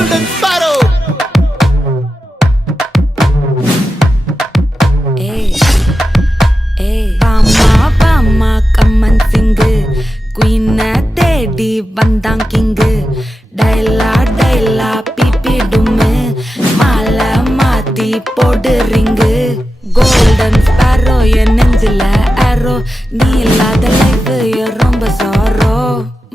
Golden Sparrow. Bama கம்மன் சிங்கு குயின தேடி வந்தான் கிங்கு டைலா டைலா பிபி டும்மு மாலை மாத்தி போடு ரிங்கு கோல்டன் ஸ்பாரோ என் நெஞ்சில ஆரோ நீ இல்லாத லைஃப் ரொம்ப சாரோ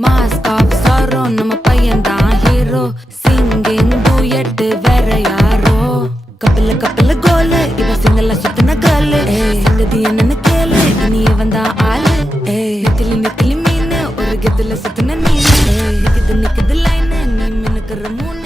மாஸ்க் ஆஃப் சாரோ நம்ம பையன் தான் ஹீரோ சிங்கிங் டூயட் வேற யாரோ கப்பல கோலு இவ சிங்கல்ல சுத்தின கேளு சங்கதி என்னன்னு கேளு நீ வந்தா ஆளு நிக்கலி மீன் ஒரு கெத்துல சுத்தின நீனு நிக்குது லைன் நீ மினுக்குற மூணு